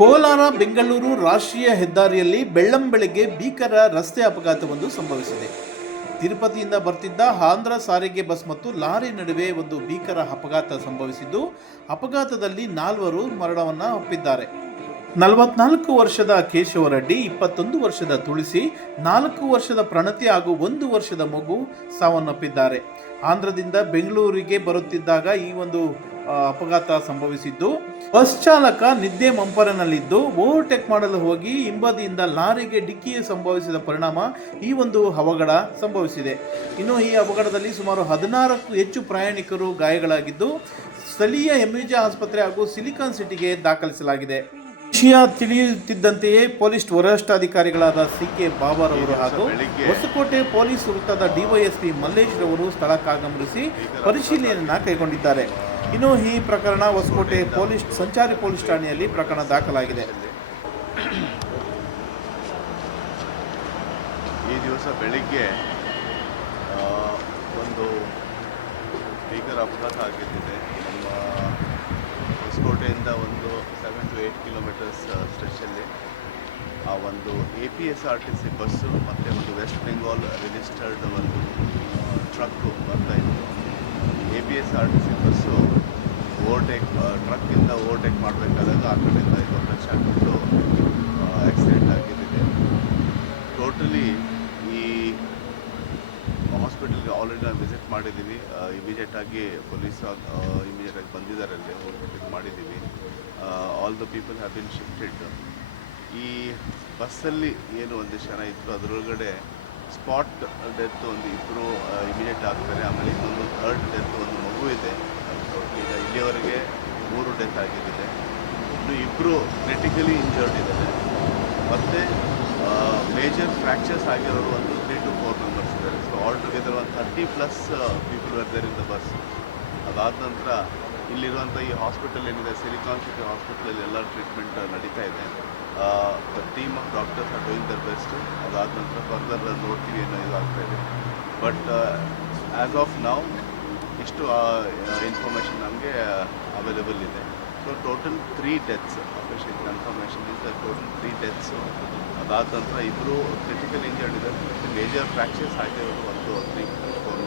ಕೋಲಾರ, ಬೆಂಗಳೂರು ರಾಷ್ಟ್ರೀಯ ಹೆದ್ದಾರಿಯಲ್ಲಿ ಬೆಳ್ಳಂಬೆಳಗ್ಗೆ ಭೀಕರ ರಸ್ತೆ ಅಪಘಾತವೊಂದು ಸಂಭವಿಸಿದೆ. ತಿರುಪತಿಯಿಂದ ಬರ್ತಿದ್ದ ಆಂಧ್ರ ಸಾರಿಗೆ ಬಸ್ ಮತ್ತು ಲಾರಿ ನಡುವೆ ಒಂದು ಭೀಕರ ಅಪಘಾತ ಸಂಭವಿಸಿದ್ದು, ಅಪಘಾತದಲ್ಲಿ ನಾಲ್ವರು ಮರಣವನ್ನು ಒಪ್ಪಿದ್ದಾರೆ. ನಲವತ್ನಾಲ್ಕು ವರ್ಷದ ಕೇಶವರೆಡ್ಡಿ ಇಪ್ಪತ್ತೊಂದು ವರ್ಷದ ತುಳಸಿ, ನಾಲ್ಕು ವರ್ಷದ ಪ್ರಣತಿ ಹಾಗೂ ಒಂದು ವರ್ಷದ ಮಗು ಸಾವನ್ನಪ್ಪಿದ್ದಾರೆ. ಆಂಧ್ರದಿಂದ ಬೆಂಗಳೂರಿಗೆ ಬರುತ್ತಿದ್ದಾಗ ಈ ಒಂದು ಅಪಘಾತ ಸಂಭವಿಸಿದ್ದು. ಬಸ್ ಚಾಲಕ ನಿದ್ದೆ ಮಂಪರನಲ್ಲಿದ್ದು ಓವರ್ಟೇಕ್ ಮಾಡಲು ಹೋಗಿ ಹಿಂಬದಿಯಿಂದ ಲಾರಿಗೆ ಡಿಕ್ಕಿ ಸಂಭವಿಸಿದ ಪರಿಣಾಮ ಈ ಒಂದು ಅವಘಡ ಸಂಭವಿಸಿದೆ. ಇನ್ನು ಈ ಅವಘಡದಲ್ಲಿ ಸುಮಾರು ಹದಿನಾರಕ್ಕೂ ಹೆಚ್ಚು ಪ್ರಯಾಣಿಕರು ಗಾಯಗಳಾಗಿದ್ದು, ಸ್ಥಳೀಯ ಎಂಇಜೆ ಆಸ್ಪತ್ರೆ ಹಾಗೂ ಸಿಲಿಕಾನ್ ಸಿಟಿಗೆ ದಾಖಲಿಸಲಾಗಿದೆ. ವಿಷಯ ತಿಳಿಯುತ್ತಿದ್ದಂತೆಯೇ ಪೊಲೀಸ್ ವರಿಷ್ಠಾಧಿಕಾರಿಗಳಾದ ಸಿ ಕೆ ಬಾಬಾರ್ ಅವರು ಹಾಗೂ ಹೊಸಕೋಟೆ ಪೊಲೀಸ್ ವೃತ್ತದ ಡಿವೈಎಸ್ಪಿ ಮಲ್ಲೇಶ್ ರವರು ಸ್ಥಳಕ್ಕಾಗಮಿಸಿ ಪರಿಶೀಲನೆಯನ್ನ ಕೈಗೊಂಡಿದ್ದಾರೆ. ಇನ್ನು ಈ ಪ್ರಕರಣ ಹೊಸಕೋಟೆ ಪೊಲೀಸ್, ಸಂಚಾರಿ ಪೊಲೀಸ್ ಠಾಣೆಯಲ್ಲಿ ಪ್ರಕರಣ ದಾಖಲಾಗಿದೆ. ಈ ದಿವಸ ಬೆಳಿಗ್ಗೆ ಒಂದು ಭೀಕರ ಅಪಘಾತ ಆಗಿದ್ದಿದೆ. ನಮ್ಮ ಹೊಸಕೋಟೆಯಿಂದ ಒಂದು ಸೆವೆನ್ ಟು ಏಯ್ಟ್ ಕಿಲೋಮೀಟರ್ಸ್ ಸ್ಟ್ರೆಚಲ್ಲಿ ಆ ಒಂದು A P S R T C bus ಮತ್ತು ಒಂದು ವೆಸ್ಟ್ ಬೆಂಗಾಲ್ ರಿಜಿಸ್ಟರ್ಡ್ ಒಂದು ಟ್ರಕ್ಕು ಬರ್ತಾ ಇತ್ತು. A P S R T C bus overtake ಟ್ರಕ್ಕಿಂದ overtake ಮಾಡಬೇಕಾದಾಗ ಆ ಕಡೆಯಿಂದ ಇದು ಟಚ್ ಆಗಿಬಿಟ್ಟು ಆಕ್ಸಿಡೆಂಟ್ ಆಗಿದ್ದಿದೆ. ಟೋಟಲಿ ಈ ಹಾಸ್ಪಿಟಲ್ಗೆ ಆಲ್ರೆಡಿ ನಾವು ವಿಸಿಟ್ ಮಾಡಿದ್ದೀವಿ ಇಮಿಡಿಯೇಟ್ ಆಗಿ ಪೊಲೀಸ್ ಇಮಿಡಿಯೇಟ್ ಆಗಿ ಬಂದಿದ್ದಾರೆ ಅಲ್ಲಿ. ಇದು ಮಾಡಿದ್ದೀವಿ all the people have been shifted ಈ ಬಸ್ಸಲ್ಲಿ ಏನು ಒಂದಿಷ್ಟು ಜನ ಇತ್ತು, ಅದರೊಳಗಡೆ ಸ್ಪಾಟ್ ಡೆತ್ ಒಂದು ಇಬ್ಬರು ಇಮಿಡಿಯೇಟ್ ಆಗ್ತಾರೆ. ಆಮೇಲೆ ಇನ್ನೊಂದು ಥರ್ಡ್ ಡೆತ್ ಒಂದು ಮಗು ಇದೆ. ಇಲ್ಲಿಯವರೆಗೆ ಮೂರು ಡೆತ್ ಆಗಿದ್ದಿದೆ. ಇನ್ನು ಇಬ್ಬರು ಕ್ರಿಟಿಕಲಿ ಇಂಜರ್ಡ್ ಇದ್ದಾರೆ. ಮತ್ತು ಮೇಜರ್ ಫ್ರ್ಯಾಕ್ಚರ್ಸ್ ಆಗಿರೋರು ಒಂದು ತ್ರೀ ಟು ಫೋರ್ ಮೆಂಬರ್ಸ್ ಇದ್ದಾರೆ. ಸೊ ಆಲ್ ಟುಗೆದರ್ ಒಂದು thirty plus people were there in the bus ಅದಾದ ನಂತರ ಇಲ್ಲಿರುವಂಥ ಈ ಹಾಸ್ಪಿಟಲ್ ಏನಿದೆ ಸಿಲಿಕಾನ್ ಸಿಟಿ ಹಾಸ್ಪಿಟಲಲ್ಲಿ ಎಲ್ಲ ಟ್ರೀಟ್ಮೆಂಟ್ ನಡೀತಾ ಇದೆ. The team of doctors are doing their best ಅದಾದ ನಂತರ ಫರ್ದರ್ ನೋಡ್ತೀವಿ ಏನೋ ಇದು ಆಗ್ತಾ ಇದೆ. ಬಟ್ ಆ್ಯಸ್ ಆಫ್ ನಾವು ಇಷ್ಟು ಇನ್ಫಾರ್ಮೇಷನ್ ನಮಗೆ ಅವೈಲೇಬಲ್ ಇದೆ. So total three deaths official confirmation is total three deaths ಅದಾದ ನಂತರ ಇಬ್ಬರು ಕ್ರಿಟಿಕಲ್ ಇಂಜರ್ಡ್ ಮತ್ತು ಮೇಜರ್ ಫ್ರ್ಯಾಕ್ಚರ್ಸ್ ಆಗಿರೋದು ಒಂದು ತ್ರೀ ಫೋರ್